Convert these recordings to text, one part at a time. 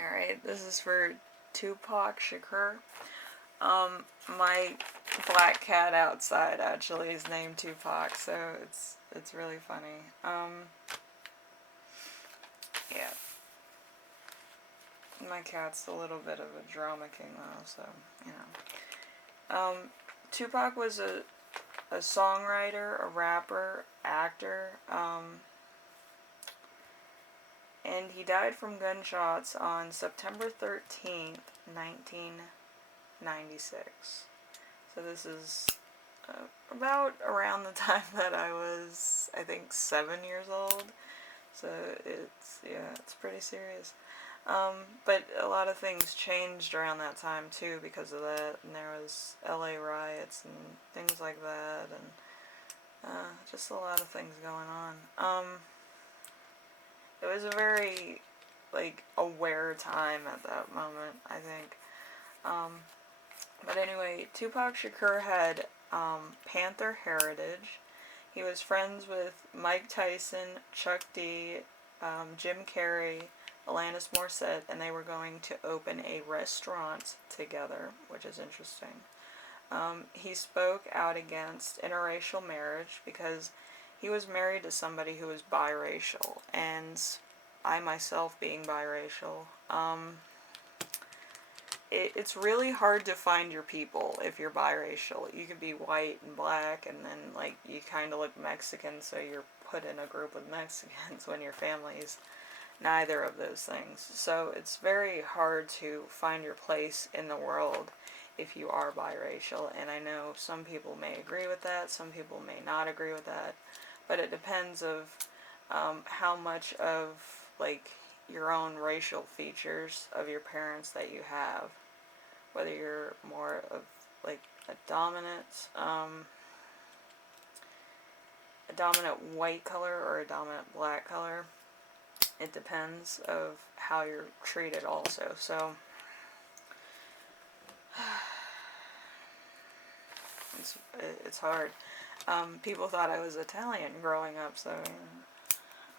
Alright, this is for Tupac Shakur. My black cat outside actually is named Tupac, so it's really funny. Yeah. My cat's a little bit of a drama king though, so, you know. Tupac was a songwriter, a rapper, actor, and he died from gunshots on September 13th, 1996. So this is about around the time that I was, I think, 7 years old. So it's pretty serious. But a lot of things changed around that time too because of that, and there was LA riots and things like that, and just a lot of things going on. It was a very, like, aware time at that moment, I think. But anyway, Tupac Shakur had Panther heritage. He was friends with Mike Tyson, Chuck D, Jim Carrey, Alanis Morissette, and they were going to open a restaurant together, which is interesting. He spoke out against interracial marriage because he was married to somebody who was biracial, and I myself being biracial, it's really hard to find your people if you're biracial. You could be white and black, and then, like, you kind of look Mexican, so you're put in a group with Mexicans when your family's neither of those things. So it's very hard to find your place in the world if you are biracial, and I know some people may agree with that, some people may not agree with that, but it depends of how much of, like, your own racial features of your parents that you have, whether you're more of, like, a dominant white color or a dominant black color. It depends of how you're treated also. So it's hard. People thought I was Italian growing up, so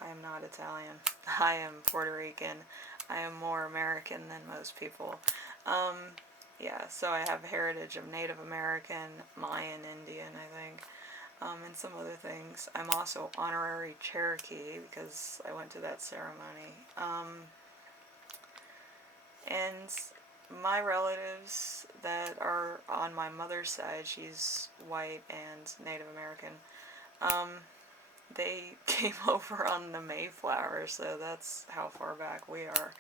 I am not Italian. I am Puerto Rican. I am more American than most people. Yeah, so I have heritage of Native American, Mayan, Indian, I think, and some other things. I'm also honorary Cherokee because I went to that ceremony. And my relatives that are on my mother's side, she's white and Native American, they came over on the Mayflower, so that's how far back we are.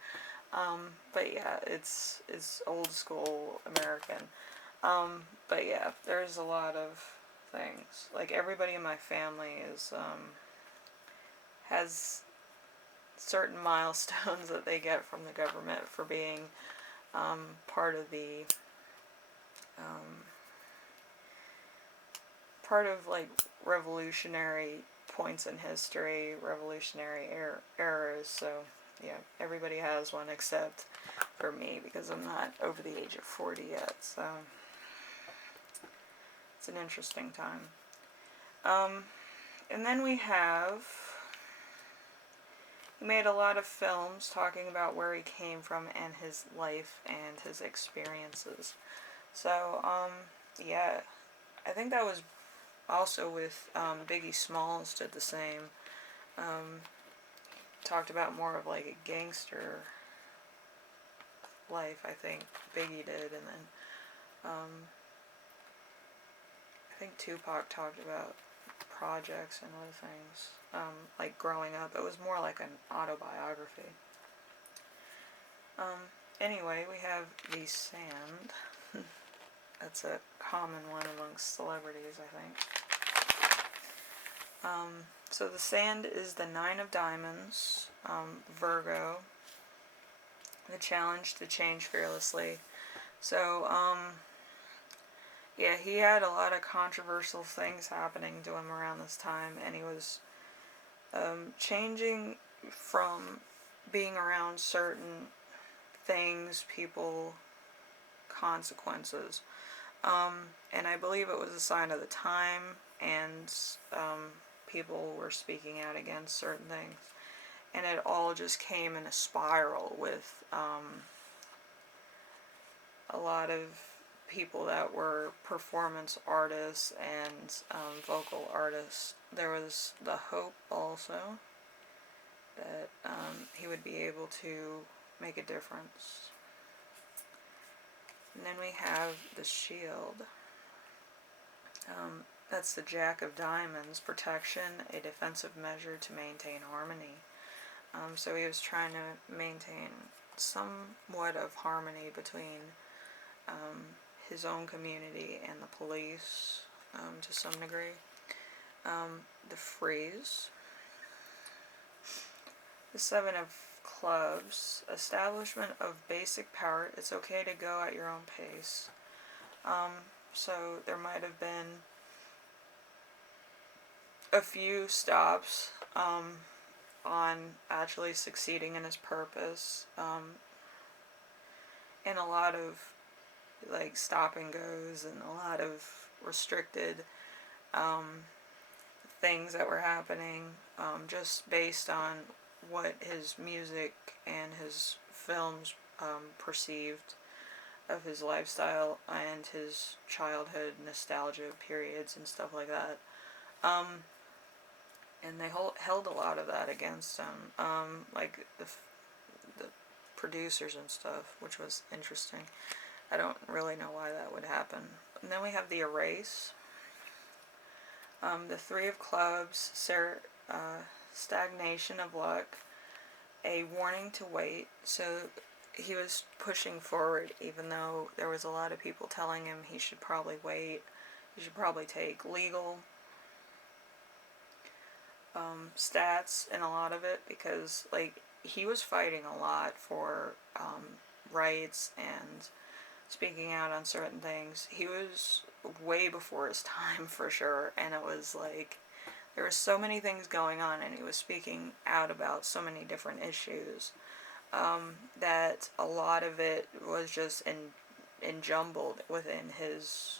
But yeah, it's old school American. But yeah, there's a lot of things. Like, everybody in my family has certain milestones that they get from the government for being part of the part of, like, revolutionary points in history, revolutionary eras. So yeah, everybody has one except for me because I'm not over the age of 40 yet. So it's an interesting time. And then he made a lot of films talking about where he came from and his life and his experiences. So, yeah, I think that was also with Biggie Smalls did the same. Talked about more of, like, a gangster life, I think Biggie did, and then I think Tupac talked about projects and other things, like growing up. It was more like an autobiography. Anyway, we have the sand. That's a common one amongst celebrities, I think. So the sand is the 9 of diamonds, Virgo, the challenge to change fearlessly. So, yeah, he had a lot of controversial things happening to him around this time, and he was changing from being around certain things, people, consequences. And I believe it was a sign of the time, and people were speaking out against certain things. and it all just came in a spiral with a lot of people that were performance artists and vocal artists. There was the hope also that he would be able to make a difference. And then we have the shield. That's the Jack of Diamonds, protection, a defensive measure to maintain harmony. So he was trying to maintain somewhat of harmony between his own community and the police to some degree. The Freeze. The Seven of Clubs, establishment of basic power. It's okay to go at your own pace. So there might have been a few stops on actually succeeding in his purpose, and a lot of like stop and goes and a lot of restricted things that were happening just based on what his music and his films perceived of his lifestyle and his childhood nostalgia periods and stuff like that. And they held a lot of that against him, like the producers and stuff, which was interesting. I don't really know why that would happen. And then we have the Erase. The Three of Clubs, stagnation of luck, a warning to wait. So he was pushing forward even though there was a lot of people telling him he should probably wait, he should probably take legal stats in a lot of it, because like he was fighting a lot for rights and speaking out on certain things. He was way before his time for sure, and it was like there were so many things going on and he was speaking out about so many different issues that a lot of it was just jumbled within his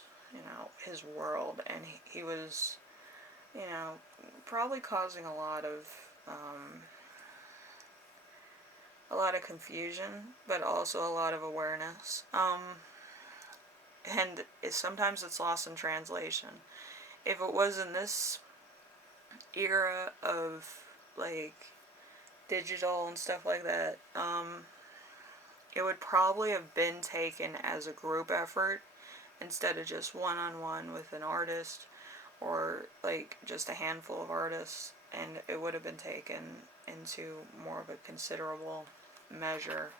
his world, and he was probably causing a lot of confusion, but also a lot of awareness. And sometimes it's lost in translation. If it was in this era of like digital and stuff like that, it would probably have been taken as a group effort instead of just one-on-one with an artist or like just a handful of artists, and it would have been taken into more of a considerable measure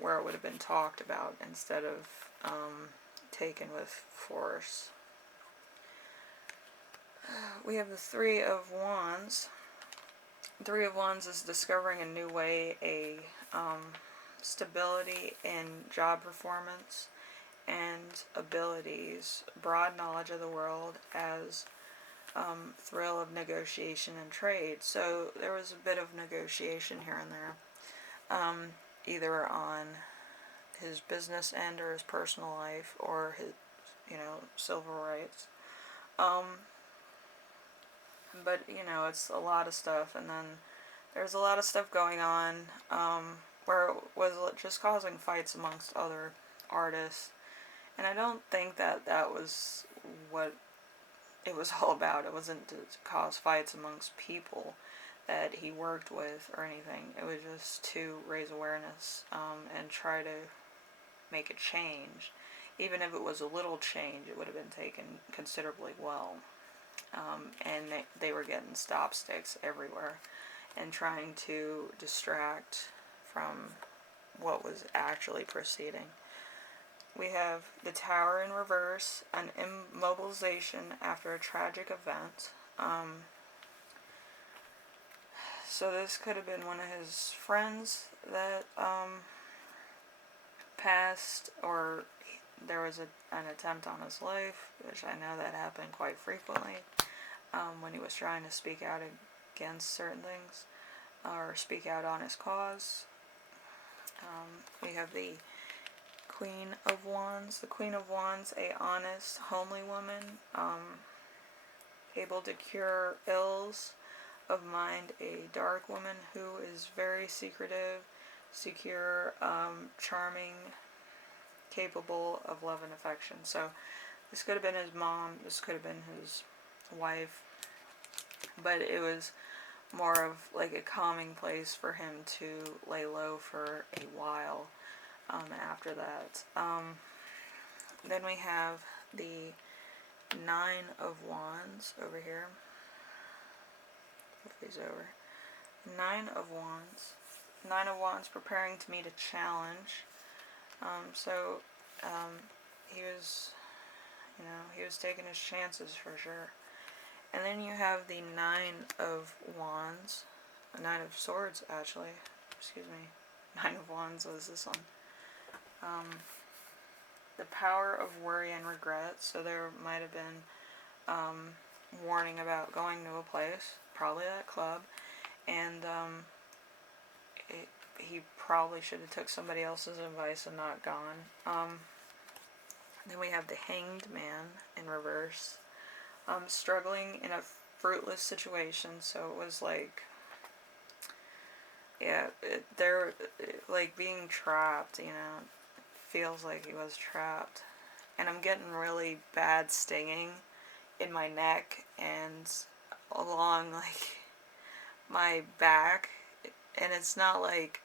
where it would have been talked about instead of taken with force. We have the Three of Wands. Three of Wands is discovering a new way, a stability in job performance and abilities, broad knowledge of the world as thrill of negotiation and trade. So there was a bit of negotiation here and there, either on his business end or his personal life or his, civil rights. But, it's a lot of stuff, and then there's a lot of stuff going on where it was just causing fights amongst other artists, and I don't think that was what it was all about. It wasn't to cause fights amongst people that he worked with or anything. It was just to raise awareness and try to make a change. Even if it was a little change, it would have been taken considerably well. And they were getting stop sticks everywhere and trying to distract from what was actually proceeding. We have the Tower in reverse, an immobilization after a tragic event. So this could have been one of his friends that passed, or there was an attempt on his life, which I know that happened quite frequently when he was trying to speak out against certain things or speak out on his cause. We have the Queen of Wands. The Queen of Wands, a honest, homely woman, able to cure ills, of mind a dark woman who is very secretive, secure, charming, capable of love and affection. So this could have been his mom, this could have been his wife, but it was more of like a calming place for him to lay low for a while after that. Then we have the Nine of Wands over here. Move these over. Nine of Wands. Nine of Wands preparing to meet a challenge. So he was, he was taking his chances for sure. And then you have the Nine of Wands. Nine of Swords, actually. Excuse me. Nine of Wands was this one. The power of worry and regret. So there might have been warning about going to a place, probably that club, and he probably should have took somebody else's advice and not gone. Then we have the Hanged Man in reverse. Struggling in a fruitless situation, so it was like, yeah, they're like being trapped, feels like he was trapped. And I'm getting really bad stinging in my neck and along like my back, and it's not like,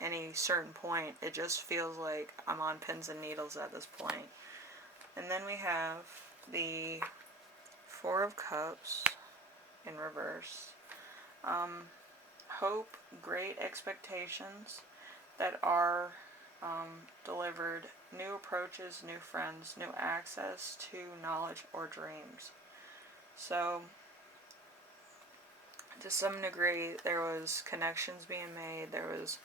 any certain point. It just feels like I'm on pins and needles at this point. And then we have the Four of Cups in reverse. Hope, great expectations that are delivered, new approaches, new friends, new access to knowledge or dreams. So, to some degree, there was connections being made, there was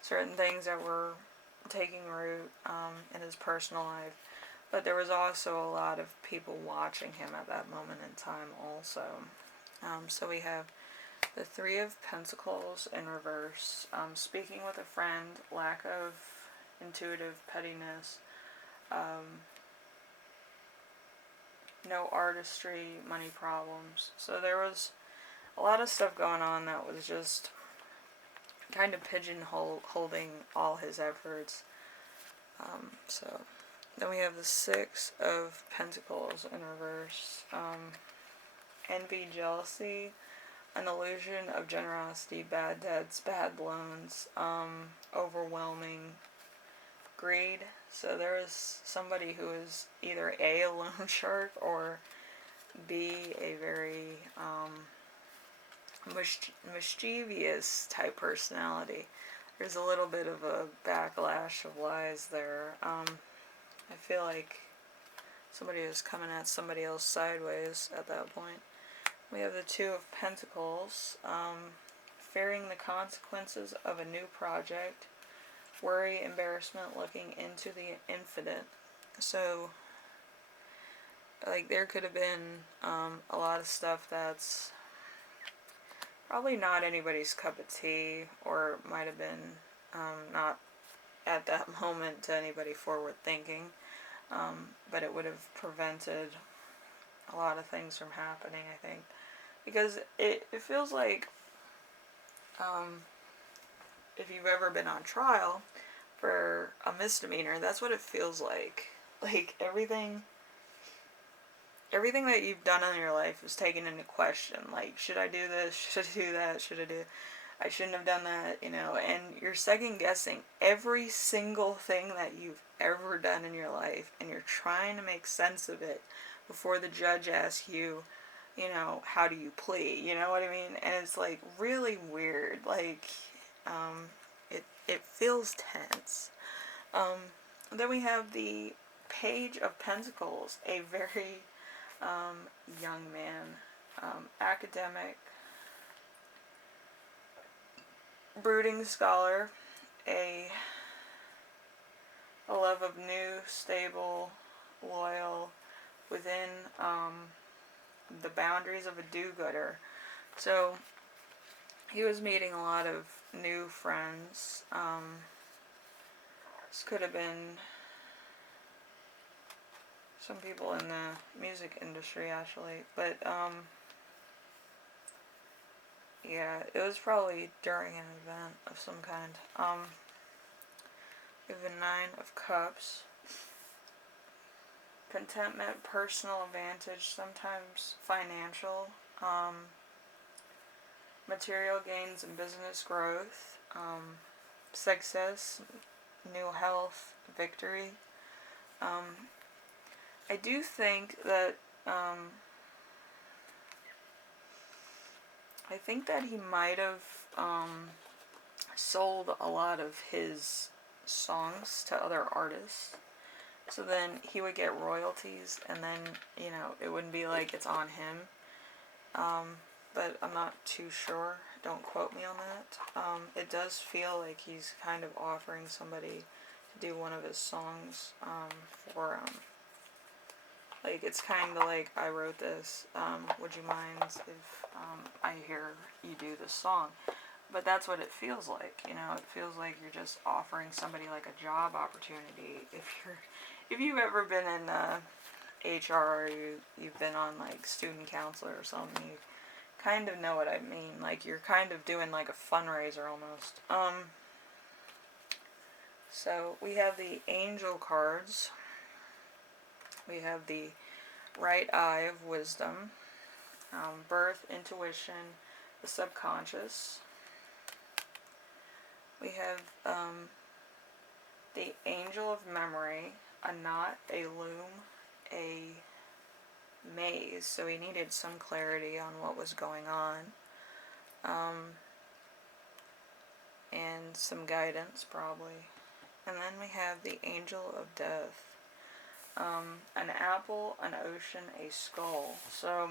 certain things that were taking root in his personal life, but there was also a lot of people watching him at that moment in time also. So we have the Three of Pentacles in reverse, speaking with a friend, lack of intuitive pettiness, no artistry, money problems. So there was a lot of stuff going on that was just kind of pigeonholing all his efforts. So then we have the Six of Pentacles in reverse. Envy, jealousy, an illusion of generosity, bad debts, bad loans, overwhelming greed. So there is somebody who is either A, a loan shark, or B, a very mischievous type personality. There's a little bit of a backlash of lies there. I feel like somebody is coming at somebody else sideways at that point. We have the Two of Pentacles, fearing the consequences of a new project, worry, embarrassment, looking into the infinite. So, like, there could have been a lot of stuff that's probably not anybody's cup of tea, or might have been not at that moment to anybody forward thinking, but it would have prevented a lot of things from happening, I think. Because it feels like, if you've ever been on trial for a misdemeanor, that's what it feels like. Like, everything that you've done in your life is taken into question. Like, should I do this? Should I do that? I shouldn't have done that, and you're second guessing every single thing that you've ever done in your life, and you're trying to make sense of it before the judge asks you, how do you plea? You know what I mean? And it's like really weird. Like, it feels tense. Then we have the Page of Pentacles, a very young man, academic, brooding scholar, a love of new, stable, loyal, within the boundaries of a do-gooder. So he was meeting a lot of new friends. This could have been some people in the music industry, actually, but Yeah, it was probably during an event of some kind. We have a Nine of Cups. Contentment, personal advantage, sometimes financial. Material gains and business growth. Success, new health, victory. I do think that he might have sold a lot of his songs to other artists. So then he would get royalties, and then, it wouldn't be like it's on him. But I'm not too sure. Don't quote me on that. It does feel like he's kind of offering somebody to do one of his songs for him. Like, it's kind of like, I wrote this, would you mind if I hear you do this song? But that's what it feels like, it feels like you're just offering somebody like a job opportunity. If you've ever been in HR, or you've been on like student counselor or something, you kind of know what I mean. Like, you're kind of doing like a fundraiser almost. So we have the angel cards. We have the right eye of wisdom, birth, intuition, the subconscious. We have the angel of memory, a knot, a loom, a maze. So he needed some clarity on what was going on. And some guidance, probably. And then we have the angel of death. An apple, an ocean, a skull. So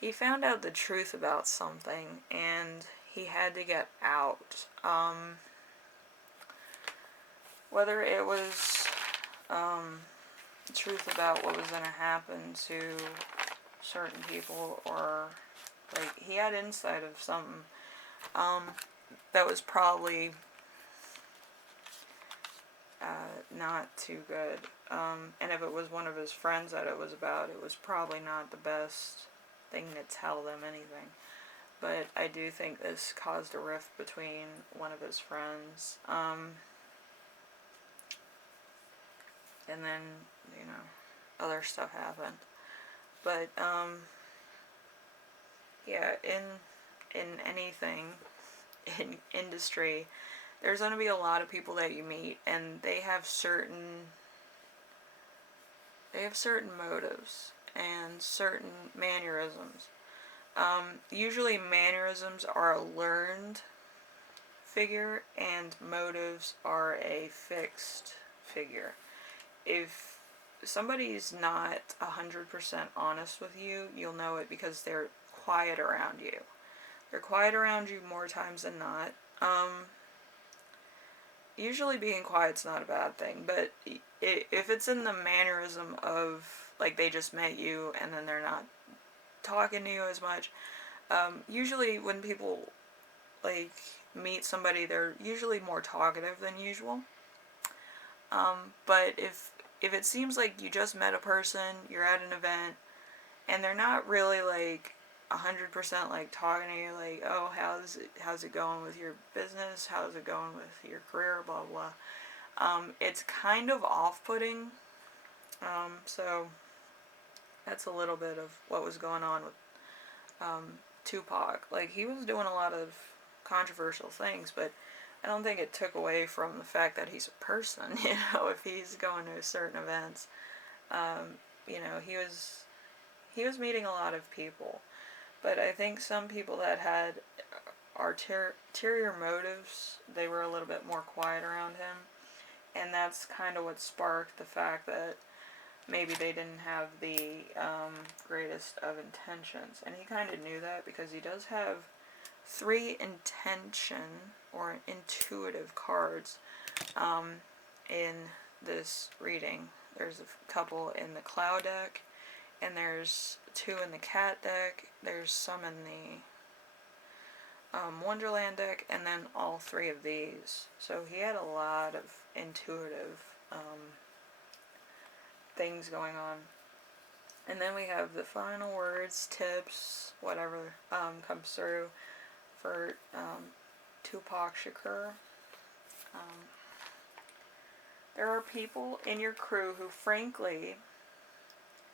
he found out the truth about something, and he had to get out. Whether it was the truth about what was going to happen to certain people, or like he had insight of something that was probably not too good. And if it was one of his friends that it was about, it was probably not the best thing to tell them anything. But I do think this caused a rift between one of his friends. And then, other stuff happened. But, yeah, in anything, in industry, there's going to be a lot of people that you meet, and they have certain motives and certain mannerisms. Usually mannerisms are a learned figure, and motives are a fixed figure. If somebody's not 100% honest with you, you'll know it because they're quiet around you. They're quiet around you more times than not. Usually being quiet's not a bad thing, but if it's in the mannerism of, like, they just met you and then they're not talking to you as much, usually when people, like, meet somebody, they're usually more talkative than usual. But if it seems like you just met a person, you're at an event, and they're not really, like, 100% like talking to you, like, oh, how's it going with your business, how's it going with your career, blah blah. It's kind of off-putting. So that's a little bit of what was going on with Tupac. Like, he was doing a lot of controversial things, but I don't think it took away from the fact that he's a person. If he's going to certain events, he was meeting a lot of people. But I think some people that had ulterior motives, they were a little bit more quiet around him. And that's kind of what sparked the fact that maybe they didn't have the greatest of intentions. And he kind of knew that because he does have 3 intention or intuitive cards in this reading. There's a couple in the Cloud deck, and there's 2 in the Cat deck, there's some in the Wonderland deck, and then all 3 of these. So he had a lot of intuitive things going on. And then we have the final words, tips, whatever comes through for Tupac Shakur. There are people in your crew who, frankly,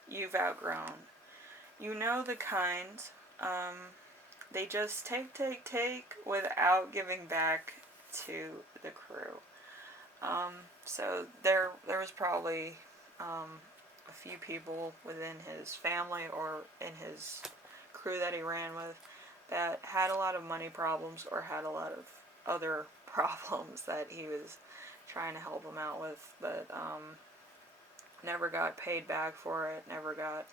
you've outgrown. You know the kind. They just take without giving back to the crew. So there was probably a few people within his family or in his crew that he ran with that had a lot of money problems or had a lot of other problems that he was trying to help them out with, but never got paid back for it, never got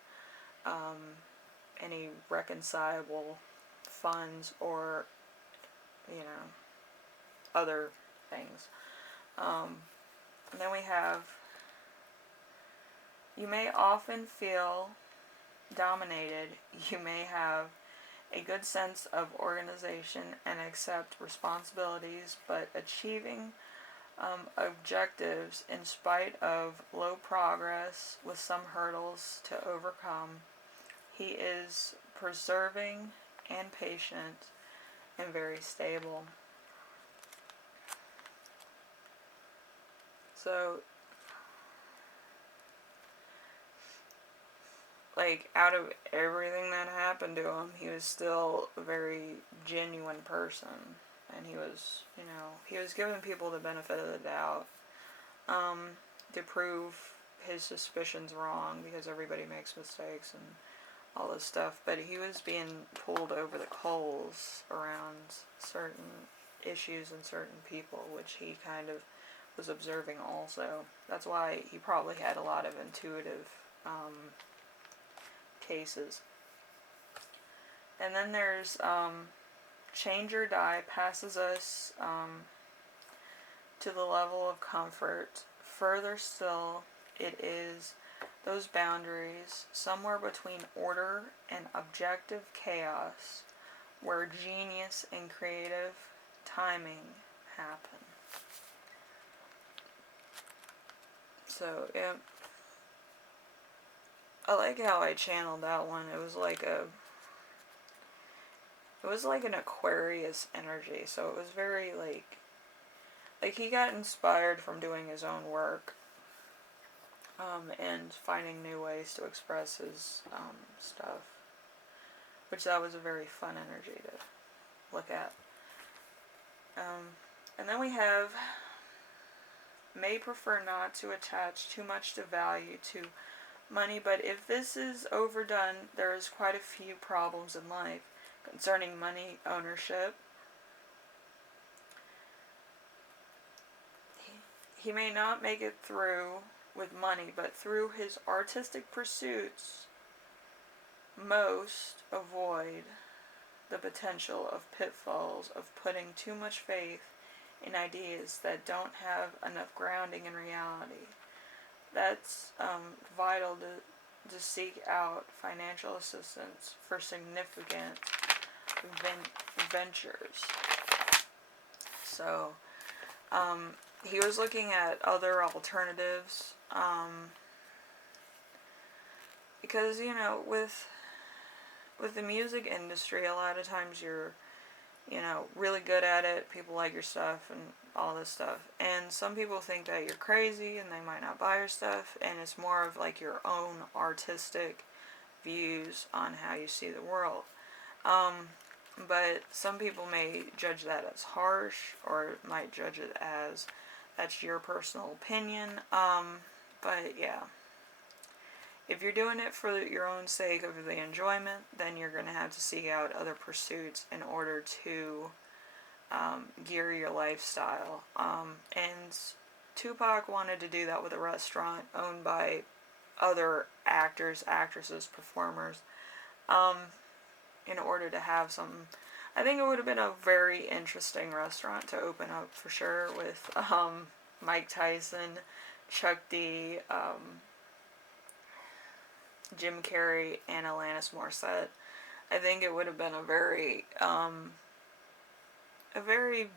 any reconcilable funds or, you know, other things. And then we have, you may often feel dominated. You may have a good sense of organization and accept responsibilities, but achieving objectives in spite of low progress with some hurdles to overcome. He is persevering and patient and very stable. So, like, out of everything that happened to him, he was still a very genuine person. And he was, you know, he was giving people the benefit of the doubt to prove his suspicions wrong, because everybody makes mistakes and all this stuff. But he was being pulled over the coals around certain issues and certain people, which he kind of was observing also. That's why he probably had a lot of intuitive cases. And then there's change or die passes us to the level of comfort. Further still, it is those boundaries somewhere between order and objective chaos where genius and creative timing happen. So, yeah. I like how I channeled that one. It was like an Aquarius energy. So it was very like he got inspired from doing his own work, and finding new ways to express his stuff, which that was a very fun energy to look at. And then we have, may prefer not to attach too much to value to money, but if this is overdone, there is quite a few problems in life concerning money ownership. He may not make it through with money, but through his artistic pursuits, most avoid the potential of pitfalls of putting too much faith in ideas that don't have enough grounding in reality. That's vital to seek out financial assistance for significant ventures. So, he was looking at other alternatives, because, you know, with the music industry, a lot of times you're, you know, really good at it, people like your stuff and all this stuff, and some people think that you're crazy and they might not buy your stuff, and it's more of like your own artistic views on how you see the world. But some people may judge that as harsh, or might judge it as that's your personal opinion. But yeah, if you're doing it for your own sake of the enjoyment, then you're going to have to seek out other pursuits in order to gear your lifestyle. And Tupac wanted to do that with a restaurant owned by other actors, actresses, performers, in order to have some. I think it would have been a very interesting restaurant to open up for sure, with Mike Tyson, Chuck D, Jim Carrey, and Alanis Morissette. I think it would have been a very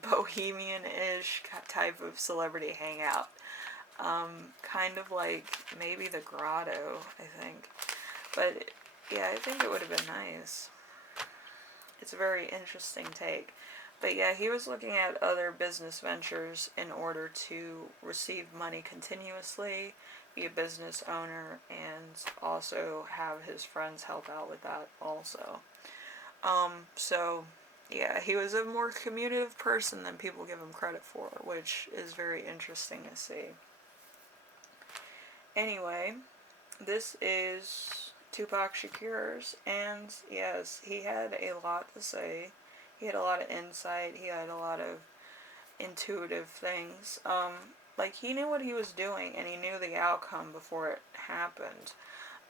bohemian-ish type of celebrity hangout. Kind of like maybe the Grotto, I think. But yeah, I think it would have been nice. It's a very interesting take. But yeah, he was looking at other business ventures in order to receive money continuously, be a business owner, and also have his friends help out with that also. So yeah, he was a more communicative person than people give him credit for, which is very interesting to see. Anyway, this is Tupac Shakur's, and yes, he had a lot to say. He had a lot of insight. He had a lot of intuitive things. Like he knew what he was doing, and he knew the outcome before it happened.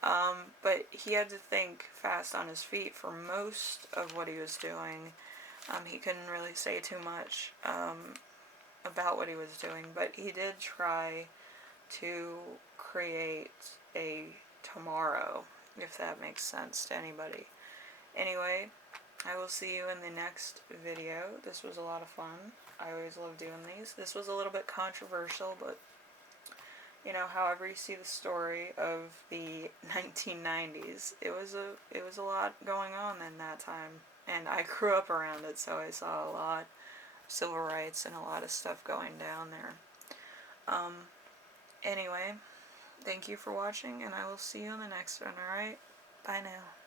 But he had to think fast on his feet for most of what he was doing. He couldn't really say too much about what he was doing, but he did try to create a tomorrow, if that makes sense to anybody. Anyway, I will see you in the next video. This was a lot of fun. I always love doing these. This was a little bit controversial, but you know, however you see the story of the 1990s, it was a lot going on in that time, and I grew up around it, so I saw a lot of civil rights and a lot of stuff going down there. Anyway, thank you for watching, and I will see you in the next one, alright? Bye now.